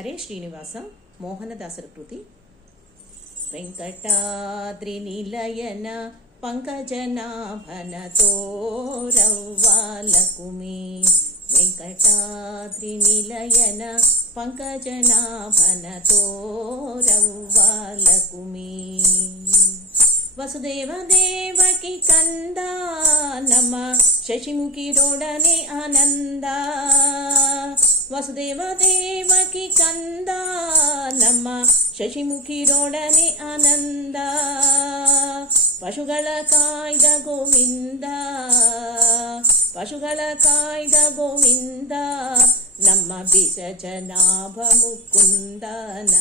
హరే శ్రీనివాస మోహనదాసర కృతి. వెంకటాద్రి నిలయన పంకజనాభనతో రవ్వాలకుమి. వెంకటాద్రి నిలయన పంకజనాభనతో రవ్వాలకుమి. వసుదేవ దేవకి కంద నమ శశిముఖి రోడనే ఆనంద. వసుదేవ దేవకి కంద నమ ಶಶಿಮುಖಿ ರೋಡನೆ ಆನಂದ. ಪಶುಗಳ ಕಾಯ್ದ ಗೋವಿಂದ, ಪಶುಗಳ ಕಾಯ್ದ ಗೋವಿಂದ, ನಮ್ಮ ಬಿಸಜನಾಭ ಮುಕುಂದನ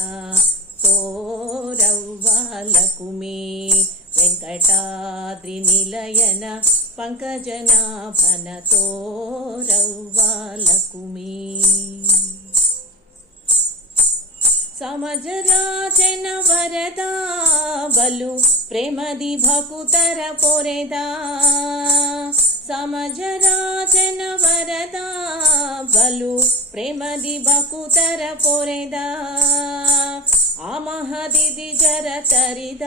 ತೋರವ್ವಾಲಕುಮಿ. ವೆಂಕಟಾದ್ರಿ ನಿಲಯನ ಪಂಕಜನಾಭನ ತೋರವ್ವಾಲಕುಮಿ. ಸಮಜರಾಜನ ವರದ ಬಲು ಪ್ರೇಮದಿ ಭಕುತರ ಪೊರೆದ. ಸಮಜರಾಜನ ವರದ ಬಲು ಪ್ರೇಮದಿ ಭಕುತರ ಪೊರೆದ. ಆ ಮಹದಿದಿ ಜರ ತರಿದ,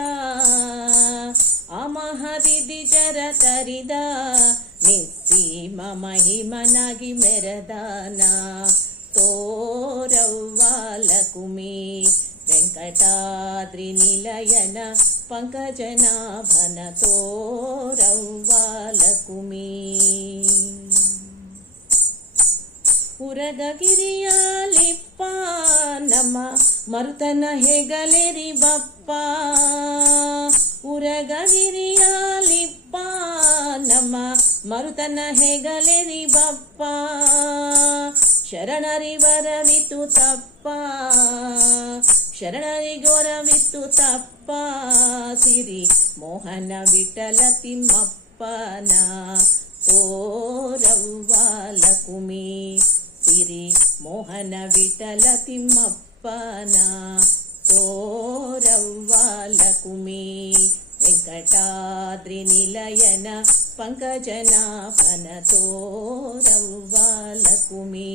ಆ ಮಹದಿದಿ ಜರ ತರಿದ. ನಿಸ್ಸೀಮ ಮಹಿಮನಾಗಿ ಮೆರದಾನ ತೋರವ್ವಾಲಕುಮಿ. ವೆಂಕಟಾದ್ರಿ ನಿಲಯನ ಪಂಕಜನಾಭನ ತೋರವ್ವಾಲಕುಮಿ. ಉರಗಗಿರಿಯಲಿಪ್ಪ ನಮ್ಮ ಮರುತನ ಹೆಗಲೆರಿ ಬಪ್ಪ. ಉರಗಗಿರಿಯಲಿಪ್ಪ ನಮ್ಮ ಮರುತನ ಹೆಗಲೆರಿ ಬಪ್ಪ. ಶರಣರಿ ವರವಿತು ತಪ್ಪ, ಶರಣರಿ ಗೊರವಿತು ತಪ್ಪ. ಸಿರಿ ಮೋಹನ ವಿಠಲ ತಿಮ್ಮಪ್ಪನ ತೋರವ್ವಾಲಕುಮಿ. ಸಿರಿ ಮೋಹನ ವಿಠಲ ತಿಮ್ಮಪ್ಪನ ತೋರವ್ವಾಲಕುಮಿ. ವೆಂಕಟಾದ್ರಿ ನಿಲಯನ ಪಂಕಜನಾಭನ ತೋರವ್ವಾಲಕುಮಿ.